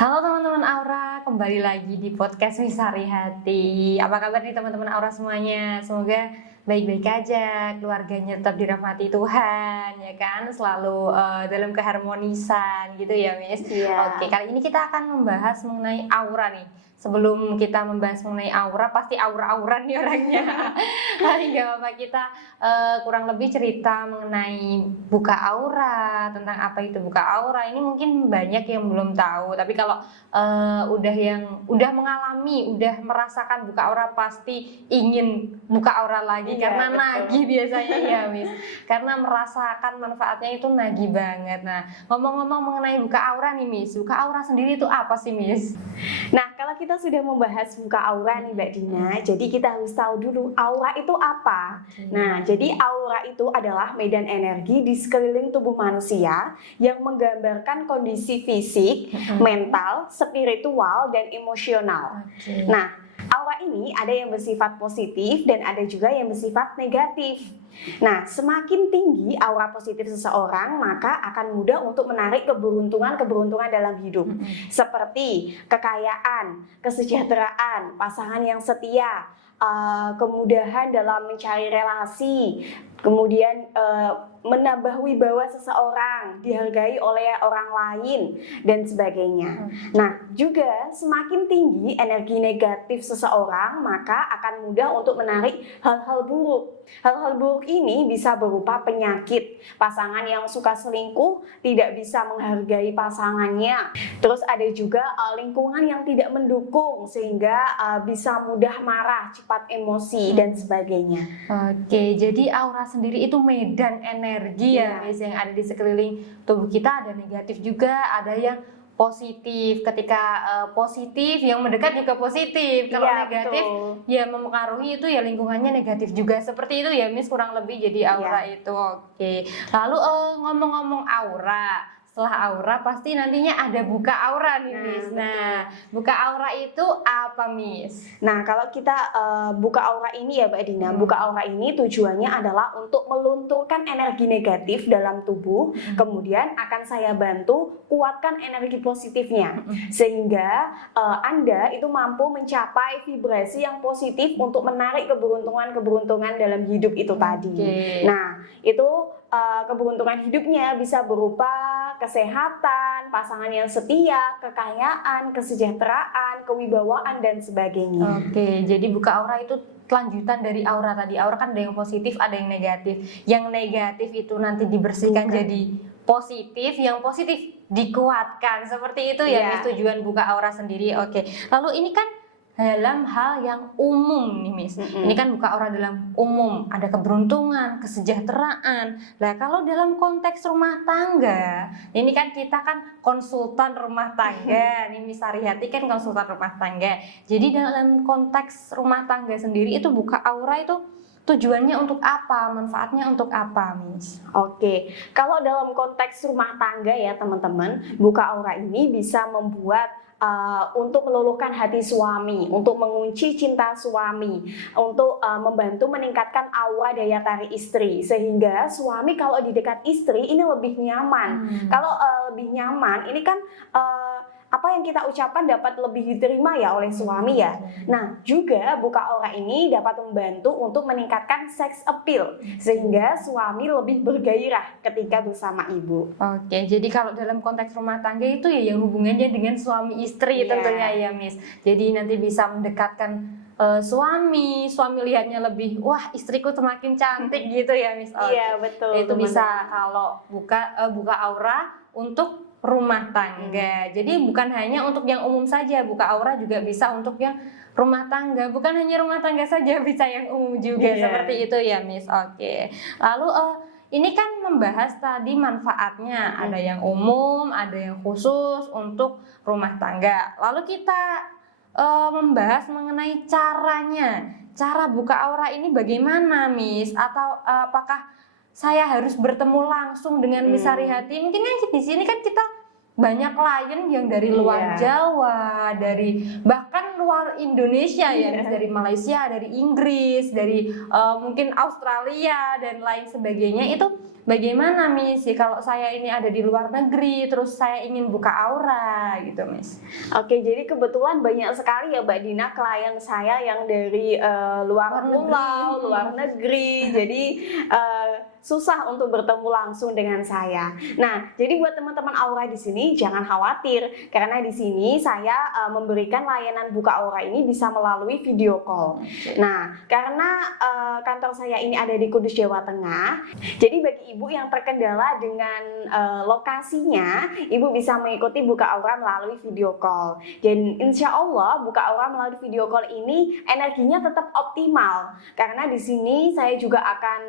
Halo teman-teman Aura, kembali lagi di podcast Misari Hati. Apa kabar nih teman-teman Aura semuanya? Semoga baik-baik aja, keluarganya tetap dirahmati Tuhan, ya kan? Selalu dalam keharmonisan gitu ya, Miss. Iya. Oke, kali ini kita akan membahas mengenai aura nih. Sebelum kita membahas mengenai aura, pasti aura-auran nih orangnya. Kali nggak apa-apa kita kurang lebih cerita mengenai buka aura, tentang apa itu buka aura. Ini mungkin banyak yang belum tahu, tapi kalau udah mengalami, udah merasakan buka aura pasti ingin buka aura lagi. Iya, Karena betul. nagih biasanya ya, Miss. Karena merasakan manfaatnya itu nagih banget. Nah, ngomong-ngomong mengenai buka aura nih, Miss. Buka aura sendiri itu apa sih, Miss? Nah, kalau kita sudah membahas buka aura nih Mbak Dina, jadi kita harus tahu dulu aura itu apa. Nah, jadi aura itu adalah medan energi di sekeliling tubuh manusia yang menggambarkan kondisi fisik, mental, spiritual, dan emosional. Oke. Nah, aura ini ada yang bersifat positif dan ada juga yang bersifat negatif. Nah, semakin tinggi aura positif seseorang, maka akan mudah untuk menarik keberuntungan dalam hidup. Seperti kekayaan, kesejahteraan, pasangan yang setia, kemudahan dalam mencari relasi, kemudian menambah wibawa seseorang, dihargai oleh orang lain, dan sebagainya. Nah, juga semakin tinggi energi negatif seseorang, maka akan mudah untuk menarik hal-hal buruk. Hal-hal buruk ini bisa berupa penyakit, pasangan yang suka selingkuh tidak bisa menghargai pasangannya. Terus ada juga lingkungan yang tidak mendukung sehingga bisa mudah marah, cepat emosi, dan sebagainya. Oke, jadi aura sendiri itu medan energi ya, Iya. Miss, yang ada di sekeliling tubuh kita. Ada negatif juga, ada yang positif. Ketika positif, yang mendekat juga positif. Kalau Iya, negatif, betul. ya mempengaruhi itu ya lingkungannya negatif juga. Seperti itu ya, Miss, kurang lebih jadi aura itu. Oke. Lalu ngomong-ngomong aura, setelah aura pasti nantinya ada buka aura nih, Nah, Miss. betul. Nah, buka aura itu apa, Miss? Nah, kalau kita buka aura ini ya Mbak Dina, buka aura ini tujuannya adalah untuk melunturkan energi negatif dalam tubuh, kemudian akan saya bantu kuatkan energi positifnya, sehingga Anda itu mampu mencapai vibrasi yang positif untuk menarik keberuntungan dalam hidup itu tadi. Oke. Nah, itu keberuntungan hidupnya bisa berupa kesehatan, pasangan yang setia, kekayaan, kesejahteraan, kewibawaan, dan sebagainya. Oke, jadi buka aura itu kelanjutan dari aura tadi. Aura kan ada yang positif, ada yang negatif. Yang negatif itu nanti dibersihkan Bukan. jadi positif, yang positif dikuatkan. Seperti itu ya, Iya. Miss, tujuan buka aura sendiri. Oke. Lalu ini kan dalam hal yang umum nih, Miss. Ini kan buka aura dalam umum, ada keberuntungan, kesejahteraan. Nah, kalau dalam konteks rumah tangga, ini kan kita kan konsultan rumah tangga. Nih Miss Sarihati kan konsultan rumah tangga. Jadi dalam konteks rumah tangga sendiri itu buka aura itu tujuannya untuk apa? Manfaatnya untuk apa, Miss? Oke, kalau dalam konteks rumah tangga ya teman-teman, buka aura ini bisa membuat untuk meluluhkan hati suami, untuk mengunci cinta suami, untuk membantu meningkatkan aura daya tarik istri, sehingga suami kalau di dekat istri ini lebih nyaman. Kalau lebih nyaman, ini kan apa yang kita ucapkan dapat lebih diterima ya oleh suami ya. Nah, juga buka aura ini dapat membantu untuk meningkatkan sex appeal, sehingga suami lebih bergairah ketika bersama ibu. Oke, jadi kalau dalam konteks rumah tangga itu ya yang hubungannya dengan suami istri Iya. tentunya ya, Miss. Jadi nanti bisa mendekatkan suami lihatnya lebih, wah istriku semakin cantik gitu ya, Miss. Oke. Iya, betul. Itu bisa teman-teman. kalau buka aura untuk rumah tangga. Jadi bukan hanya untuk yang umum saja, buka aura juga bisa untuk yang rumah tangga. Bukan hanya rumah tangga saja, bisa yang umum juga. Iya. Seperti itu ya, Miss. Oke. Lalu ini kan membahas tadi manfaatnya, ada yang umum, ada yang khusus untuk rumah tangga. Lalu kita membahas mengenai caranya. Cara buka aura ini bagaimana, Miss? Atau apakah saya harus bertemu langsung dengan Miss Sarihati? Mungkin kan di sini kan kita banyak klien yang dari luar Iya. Jawa, dari bahkan luar Indonesia ya, Iya. dari Malaysia, dari Inggris, dari mungkin Australia dan lain sebagainya. Itu bagaimana Miss kalau saya ini ada di luar negeri terus saya ingin buka aura gitu Miss? Oke, jadi kebetulan banyak sekali ya Mbak Dina klien saya yang dari luar pulau, luar negeri. Jadi susah untuk bertemu langsung dengan saya. Nah, jadi buat teman-teman aura di sini jangan khawatir karena di sini saya memberikan layanan buka aura ini bisa melalui video call. Nah, karena kantor saya ini ada di Kudus, Jawa Tengah. Jadi bagi ibu yang terkendala dengan lokasinya, ibu bisa mengikuti buka aura melalui video call. Dan insya Allah buka aura melalui video call ini energinya tetap optimal karena di sini saya juga akan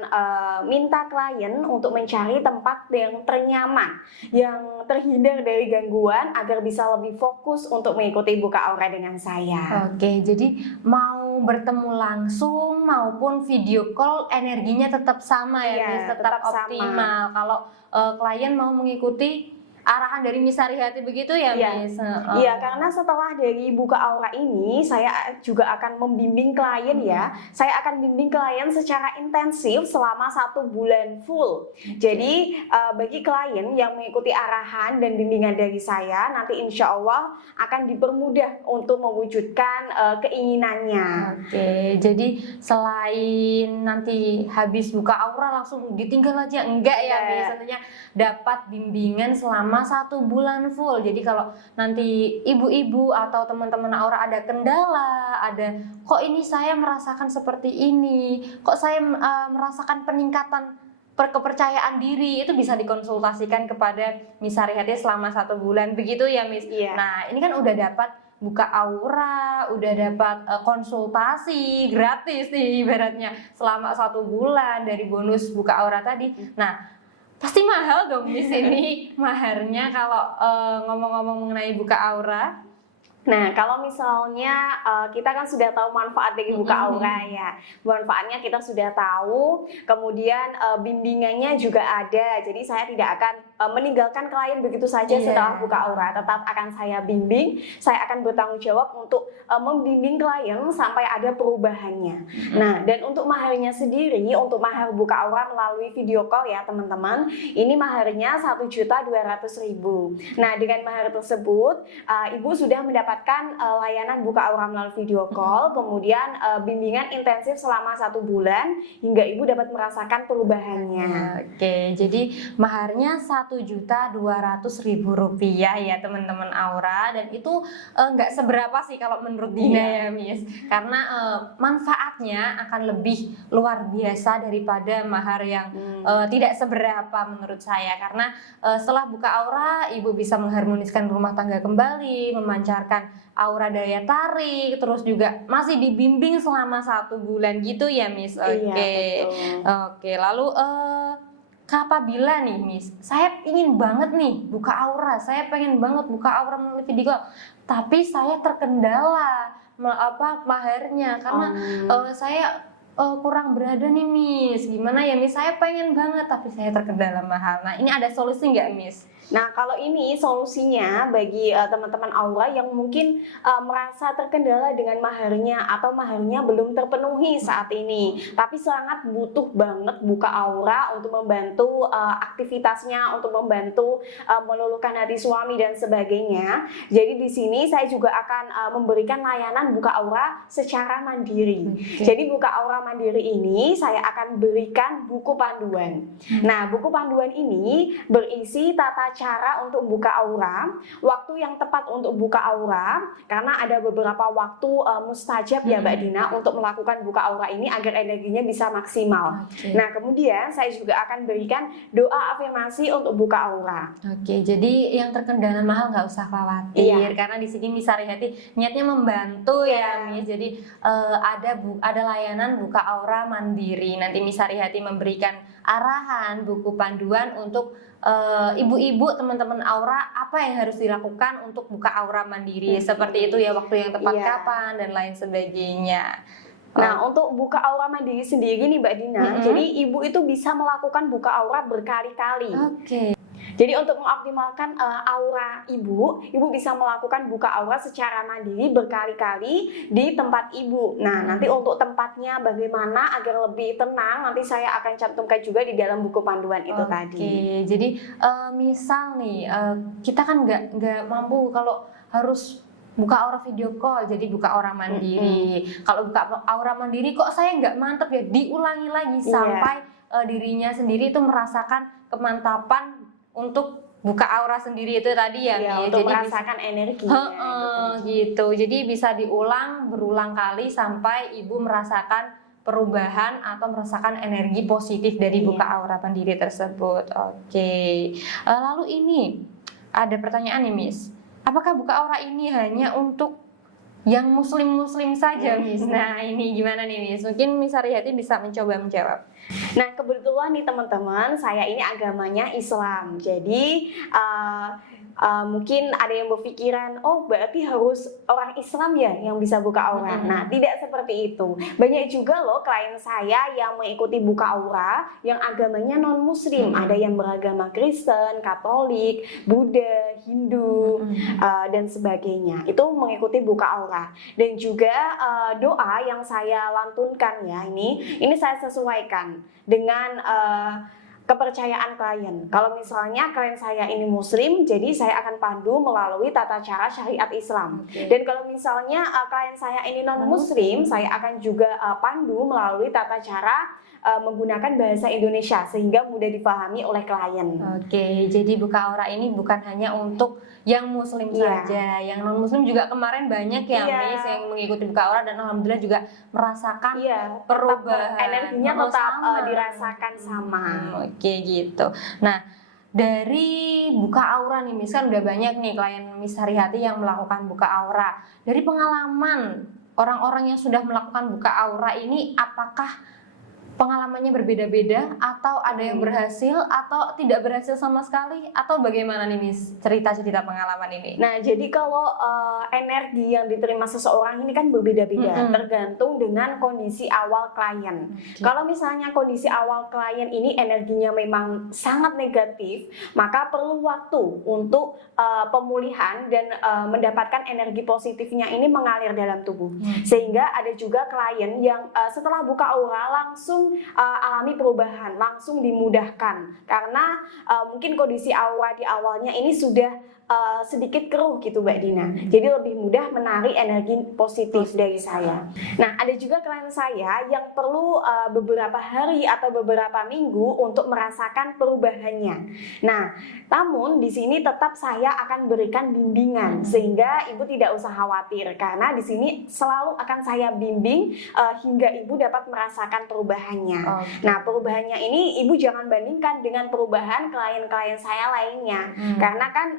minta klien untuk mencari tempat yang ternyaman, yang terhindar dari gangguan agar bisa lebih fokus untuk mengikuti buka aura dengan saya. Oke, jadi mau bertemu langsung maupun video call energinya tetap sama ya, Iya, Miss, tetap tetap sama. optimal. Kalau klien mau mengikuti arahan dari Miss Sarihati begitu ya, Iya. Miss? Iya, karena setelah dari buka aura ini, saya juga akan membimbing klien ya. Saya akan bimbing klien secara intensif selama 1 bulan full. Jadi bagi klien yang mengikuti arahan dan bimbingan dari saya, nanti insya Allah akan dipermudah untuk mewujudkan keinginannya. Oke, jadi selain nanti habis buka aura langsung ditinggal aja, enggak ya, Enggak. biasanya dapat bimbingan selama 1 bulan full. Jadi kalau nanti ibu-ibu atau teman-teman aura ada kendala, ada kok ini saya merasakan seperti ini, kok saya merasakan peningkatan kepercayaan diri, itu bisa dikonsultasikan kepada Miss Sarihati selama 1 bulan begitu ya Miss. Iya. Nah ini kan udah dapat buka aura, udah dapat konsultasi gratis nih ibaratnya selama 1 bulan dari bonus buka aura tadi. Nah pasti mahal dong Miss ini maharnya kalau ngomong-ngomong mengenai buka aura. Nah, kalau misalnya kita kan sudah tahu manfaat dari buka aura ya, manfaatnya kita sudah tahu, kemudian bimbingannya juga ada. Jadi saya tidak akan meninggalkan klien begitu saja setelah buka aura, tetap akan saya bimbing, saya akan bertanggung jawab untuk membimbing klien sampai ada perubahannya. Nah, dan untuk maharnya sendiri, untuk mahar buka aura melalui video call ya teman-teman, ini maharnya 1.200.000. Nah, dengan mahar tersebut, ibu sudah mendapatkan layanan buka aura melalui video call, kemudian bimbingan intensif selama 1 bulan hingga ibu dapat merasakan perubahannya. Oke, jadi maharnya 1.200.000 rupiah ya teman-teman aura, dan itu nggak seberapa sih kalau menurut Dina ya Miss, karena manfaatnya akan lebih luar biasa daripada mahar yang tidak seberapa menurut saya, karena setelah buka aura ibu bisa mengharmoniskan rumah tangga kembali, memancarkan aura daya tarik, terus juga masih dibimbing selama 1 bulan gitu ya Miss. Oke. Iya, betul. Oke, lalu apabila nih Miss, saya ingin banget nih buka aura, saya pengen banget buka aura melalui video call, tapi saya terkendala maharnya karena saya kurang berada nih Miss. Gimana ya Miss? Saya pengen banget tapi saya terkendala mahal. Nah, ini ada solusi nggak Miss? Nah, kalau ini solusinya bagi teman-teman aura yang mungkin merasa terkendala dengan maharnya atau maharnya belum terpenuhi saat ini, tapi sangat butuh banget buka aura untuk membantu aktivitasnya, untuk membantu meluluhkan hati suami dan sebagainya. Jadi di sini saya juga akan memberikan layanan buka aura secara mandiri. Jadi buka aura mandiri ini saya akan berikan buku panduan. Nah, buku panduan ini berisi tata cara untuk buka aura, waktu yang tepat untuk buka aura, karena ada beberapa waktu mustajab ya Mbak Dina untuk melakukan buka aura ini agar energinya bisa maksimal. Nah, kemudian saya juga akan berikan doa afirmasi untuk buka aura. Oke, jadi yang terkendala mahal nggak usah khawatir, karena di sini Miss Sarihati niatnya membantu ya Miss. Jadi ada layanan buka aura mandiri. Nanti Miss Sarihati memberikan arahan, buku panduan untuk ibu-ibu teman-teman aura apa yang harus dilakukan untuk buka aura mandiri, seperti itu ya, waktu yang tepat kapan dan lain sebagainya. Nah, untuk buka aura mandiri sendiri nih Mbak Dina, jadi ibu itu bisa melakukan buka aura berkali-kali. Oke. Jadi untuk mengoptimalkan aura ibu bisa melakukan buka aura secara mandiri berkali-kali di tempat ibu. Nah, nanti untuk tempatnya bagaimana agar lebih tenang, nanti saya akan cantumkan juga di dalam buku panduan itu tadi. Oke, jadi misal nih kita kan nggak mampu kalau harus buka aura video call, jadi buka aura mandiri. Kalau buka aura mandiri kok saya nggak mantep ya, diulangi lagi sampai dirinya sendiri itu merasakan kemantapan untuk buka aura sendiri itu tadi ya, untuk jadi merasakan energinya. Gitu. Jadi bisa berulang kali sampai ibu merasakan perubahan atau merasakan energi positif dari buka aura mandiri tersebut. Oke. Lalu ini ada pertanyaan nih, Miss. Apakah buka aura ini hanya untuk yang muslim saja, Miss? Nah, ini gimana nih, Miss? Mungkin Miss Haryati bisa mencoba menjawab. Nah, kebetulan nih teman-teman, saya ini agamanya Islam. Jadi mungkin ada yang berpikiran, oh berarti harus orang Islam ya yang bisa buka aura. Nah, tidak seperti itu. Banyak juga loh klien saya yang mengikuti buka aura yang agamanya non-muslim. Ada yang beragama Kristen, Katolik, Buddha, Hindu, dan sebagainya. Itu mengikuti buka aura. Dan juga doa yang saya lantunkan ya, ini saya sesuaikan dengan kepercayaan klien. Kalau misalnya klien saya ini muslim, jadi saya akan pandu melalui tata cara syariat Islam. Dan kalau misalnya klien saya ini non muslim, saya akan juga pandu melalui tata cara menggunakan bahasa Indonesia sehingga mudah dipahami oleh klien. Oke, jadi buka aura ini bukan hanya untuk yang muslim saja, yang non muslim juga kemarin banyak ya, Miss, yang mengikuti buka aura dan alhamdulillah juga merasakan perubahan, energinya tetap dirasakan sama. Oke gitu. Nah, dari buka aura nih, Miss, kan udah banyak nih klien Miss Haryati yang melakukan buka aura. Dari pengalaman orang-orang yang sudah melakukan buka aura ini, apakah pengalamannya berbeda-beda atau ada yang berhasil atau tidak berhasil sama sekali, atau bagaimana nih, Miss, cerita-cerita pengalaman ini? Nah, jadi kalau energi yang diterima seseorang ini kan berbeda-beda, tergantung dengan kondisi awal klien. Kalau misalnya kondisi awal klien ini energinya memang sangat negatif, maka perlu waktu untuk pemulihan dan mendapatkan energi positifnya ini mengalir dalam tubuh. Sehingga ada juga klien yang setelah buka aura langsung alami perubahan, langsung dimudahkan karena mungkin kondisi aura di awalnya ini sudah sedikit keruh gitu Mbak Dina, jadi lebih mudah menarik energi positif dari saya. Nah, ada juga klien saya yang perlu beberapa hari atau beberapa minggu untuk merasakan perubahannya. Nah, namun di sini tetap saya akan berikan bimbingan sehingga ibu tidak usah khawatir karena di sini selalu akan saya bimbing hingga ibu dapat merasakan perubahannya. Nah, perubahannya ini ibu jangan bandingkan dengan perubahan klien-klien saya lainnya, karena kan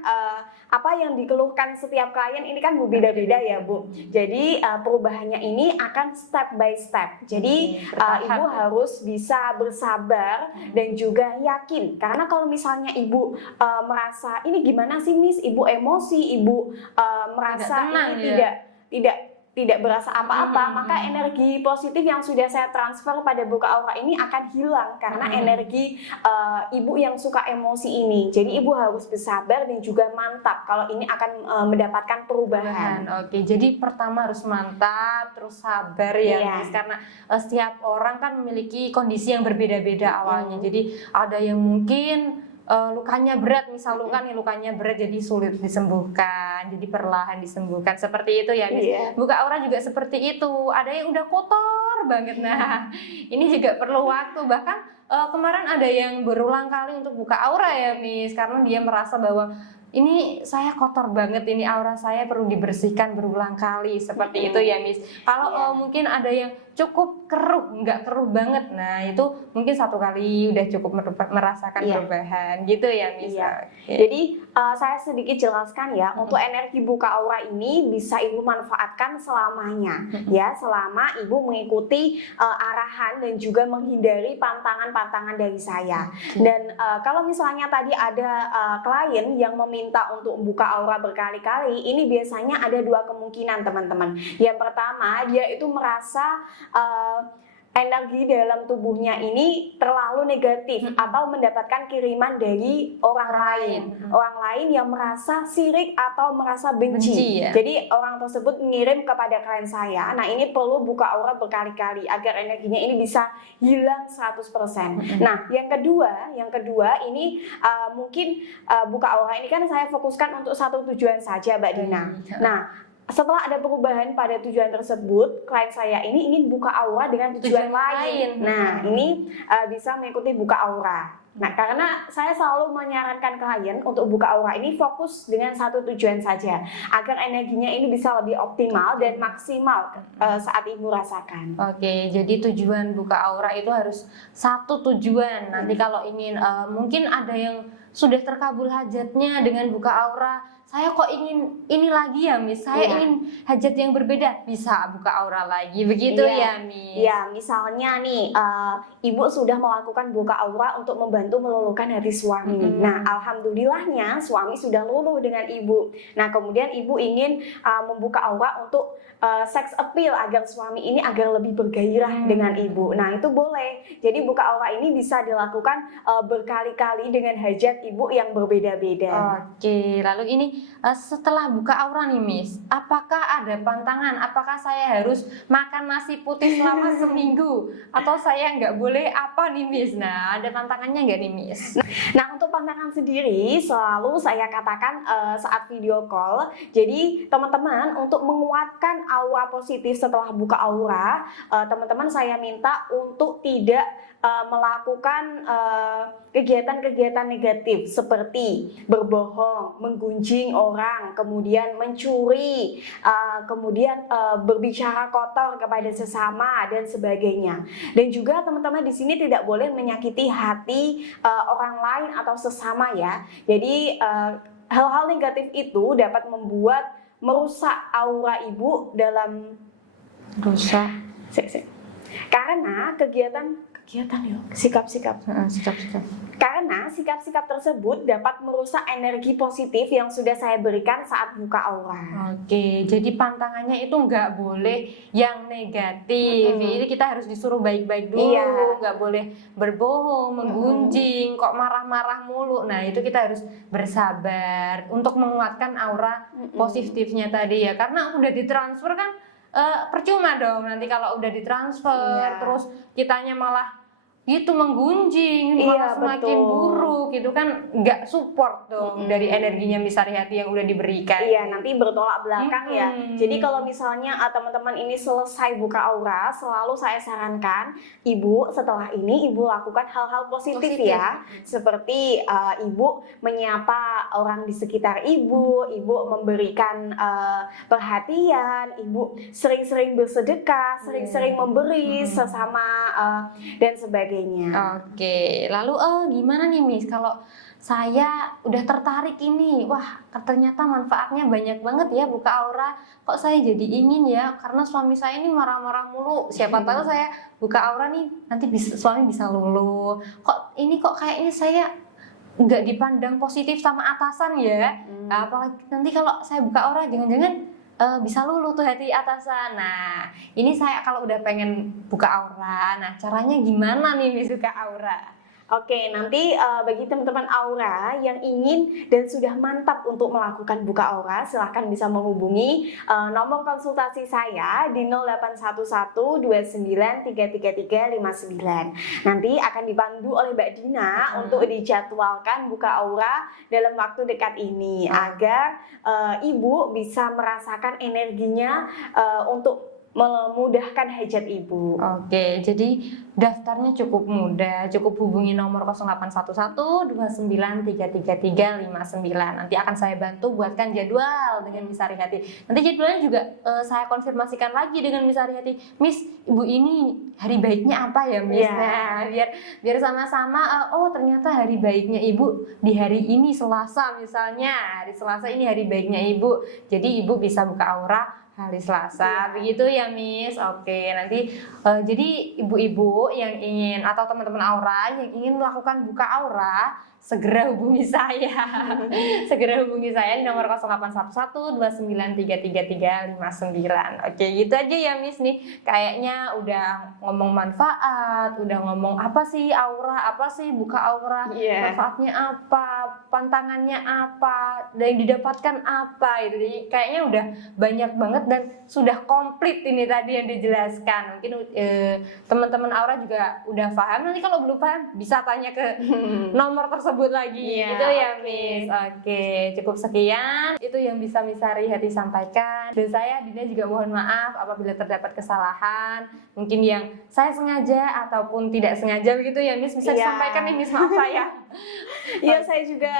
apa yang dikeluhkan setiap klien ini kan berbeda-beda ya Bu. Jadi perubahannya ini akan step by step. Jadi ibu harus bisa bersabar dan juga yakin. Karena kalau misalnya ibu merasa ini gimana sih Miss, ibu emosi, ibu merasa ini tidak berasa apa-apa, maka energi positif yang sudah saya transfer pada buka aura ini akan hilang karena energi ibu yang suka emosi ini. Jadi ibu harus bersabar dan juga mantap kalau ini akan mendapatkan perubahan. Oke, jadi pertama harus mantap, terus sabar ya, Miss, karena setiap orang kan memiliki kondisi yang berbeda-beda awalnya. Jadi ada yang mungkin lukanya berat, misal lukanya berat jadi sulit disembuhkan, jadi perlahan disembuhkan, seperti itu ya, Miss. Buka aura juga seperti itu, ada yang udah kotor banget. Nah, ini juga perlu waktu, bahkan kemarin ada yang berulang kali untuk buka aura ya, Miss, karena dia merasa bahwa ini saya kotor banget, ini aura saya perlu dibersihkan berulang kali, seperti itu ya, Miss. Kalau mungkin ada yang cukup keruh, nggak keruh banget, nah itu mungkin satu kali udah cukup merasakan perubahan gitu ya, Miss. Jadi saya sedikit jelaskan ya, untuk energi buka aura ini bisa ibu manfaatkan selamanya ya, selama ibu mengikuti arahan dan juga menghindari pantangan-pantangan dari saya. Dan kalau misalnya tadi ada klien yang meminta untuk buka aura berkali-kali, ini biasanya ada dua kemungkinan teman-teman. Yang pertama, dia itu merasa energi dalam tubuhnya ini terlalu negatif atau mendapatkan kiriman dari orang lain yang merasa sirik atau merasa benci. Ya? Jadi orang tersebut mengirim kepada klien saya. Nah, ini perlu buka aura berkali-kali agar energinya ini bisa hilang 100%. Nah, yang kedua ini mungkin buka aura ini kan saya fokuskan untuk satu tujuan saja, Mbak Dina. Nah, setelah ada perubahan pada tujuan tersebut, klien saya ini ingin buka aura dengan tujuan lain. Nah, ini bisa mengikuti buka aura. Nah, karena saya selalu menyarankan klien untuk buka aura ini fokus dengan satu tujuan saja, agar energinya ini bisa lebih optimal dan maksimal saat ibu rasakan. Oke, jadi tujuan buka aura itu harus satu tujuan. Nanti kalau ingin, mungkin ada yang sudah terkabul hajatnya dengan buka aura, saya kok ingin ini lagi ya Miss, saya ingin hajat yang berbeda, bisa buka aura lagi, begitu ya Miss? Iya, misalnya nih ibu sudah melakukan buka aura untuk membantu meluluhkan hati suami. Nah, alhamdulillahnya suami sudah luluh dengan ibu. Nah, kemudian ibu ingin membuka aura untuk sex appeal agar suami ini agar lebih bergairah dengan ibu. Nah, itu boleh. Jadi buka aura ini bisa dilakukan berkali-kali dengan hajat ibu yang berbeda-beda. Oke, lalu ini setelah buka aura nih Miss, apakah ada pantangan? Apakah saya harus makan nasi putih selama seminggu? Atau saya nggak boleh apa nih Miss? Nah, ada pantangannya nggak nih Miss? Nah, untuk pantangan sendiri selalu saya katakan saat video call. Jadi teman-teman untuk menguatkan aura positif setelah buka aura, teman-teman saya minta untuk tidak melakukan kegiatan-kegiatan negatif seperti berbohong, menggunjing orang, kemudian mencuri, kemudian berbicara kotor kepada sesama dan sebagainya. Dan juga teman-teman di sini tidak boleh menyakiti hati orang lain atau sesama ya. Jadi hal-hal negatif itu dapat membuat merusak aura ibu dalam karena sikap-sikap karena sikap-sikap tersebut dapat merusak energi positif yang sudah saya berikan saat buka aura. Oke, jadi pantangannya itu nggak boleh yang negatif. Jadi kita harus disuruh baik-baik dulu, nggak boleh berbohong, menggunjing, kok marah-marah mulu. Nah, itu kita harus bersabar untuk menguatkan aura positifnya tadi ya. Karena udah ditransfer kan percuma dong nanti kalau udah ditransfer terus kitanya malah gitu menggunjing, malah semakin buruk gitu kan, nggak support dong dari energinya Miss Haryati yang udah diberikan. Iya, nanti bertolak belakang ya. Jadi kalau misalnya teman-teman ini selesai buka aura, selalu saya sarankan ibu setelah ini ibu lakukan hal-hal positif ya, seperti ibu menyapa orang di sekitar ibu memberikan perhatian, ibu sering-sering bersedekah, sering-sering memberi sesama dan sebagainya. Oke, lalu gimana nih Miss kalau saya udah tertarik ini, wah ternyata manfaatnya banyak banget ya buka aura, kok saya jadi ingin ya, karena suami saya ini marah-marah mulu, siapa tahu saya buka aura nih nanti suami bisa luluh, kok kayaknya saya nggak dipandang positif sama atasan ya, apalagi nanti kalau saya buka aura jangan-jangan bisa luluh tuh hati atasan. Nah, ini saya kalau udah pengen buka aura, nah caranya gimana nih Miss buka aura? Oke, nanti bagi teman-teman aura yang ingin dan sudah mantap untuk melakukan buka aura, silahkan bisa menghubungi nomor konsultasi saya di 081129333359. Nanti akan dibantu oleh Mbak Dina untuk dijadwalkan buka aura dalam waktu dekat ini agar ibu bisa merasakan energinya untuk memudahkan hajat ibu. Oke, jadi daftarnya cukup mudah, cukup hubungi nomor 081129333359. Nanti akan saya bantu buatkan jadwal dengan Miss Haryati. Nanti jadwalnya juga saya konfirmasikan lagi dengan Miss Haryati. Miss, ibu ini hari baiknya apa ya Miss? Nah, biar sama-sama oh ternyata hari baiknya ibu di hari ini Selasa misalnya. Hari Selasa ini hari baiknya ibu. Jadi ibu bisa buka aura hari Selasa, begitu ya Miss. Oke, nanti jadi ibu-ibu yang ingin atau teman-teman aura yang ingin melakukan buka aura, segera hubungi saya. Segera hubungi saya di nomor 081129333359. Oke, gitu aja ya Miss nih. Kayaknya udah ngomong manfaat, udah ngomong apa sih aura, apa sih buka aura, Iya. manfaatnya apa, pantangannya apa, dan yang didapatkan apa gitu. Jadi kayaknya udah banyak banget dan sudah komplit ini tadi yang dijelaskan. Mungkin teman-teman aura juga udah paham. Nanti kalau belum paham bisa tanya ke nomor tersebut lagi. Iya, Gitu ya oke. Miss. Oke, cukup sekian. Itu yang bisa Miss Sarihati sampaikan. Dan saya Dina juga mohon maaf apabila terdapat kesalahan. Mungkin yang saya sengaja ataupun tidak sengaja begitu ya Miss. Bisa Iya. disampaikan nih Miss, maaf saya. Iya, saya juga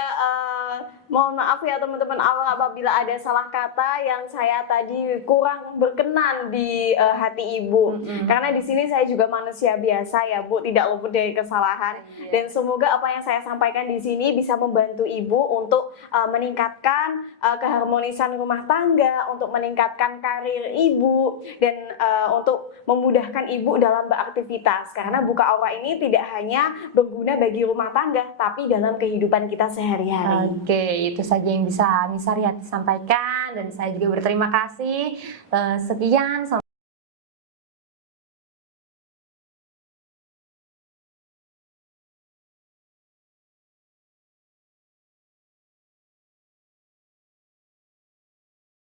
mohon maaf ya teman-teman awal apabila ada salah kata yang saya tadi kurang berkenan di hati Ibu. Karena di sini saya juga manusia biasa ya Bu, tidak luput dari kesalahan. Iya. Dan semoga apa yang saya sampaikan di sini bisa membantu Ibu untuk meningkatkan keharmonisan rumah tangga, untuk meningkatkan karir Ibu, dan untuk memudahkan Ibu dalam beraktivitas. Karena buka aura ini tidak hanya berguna bagi rumah tangga, tapi dalam kehidupan kita sehari-hari. Oke, itu saja yang bisa Miss Sarihati sampaikan dan saya juga berterima kasih. Sekian.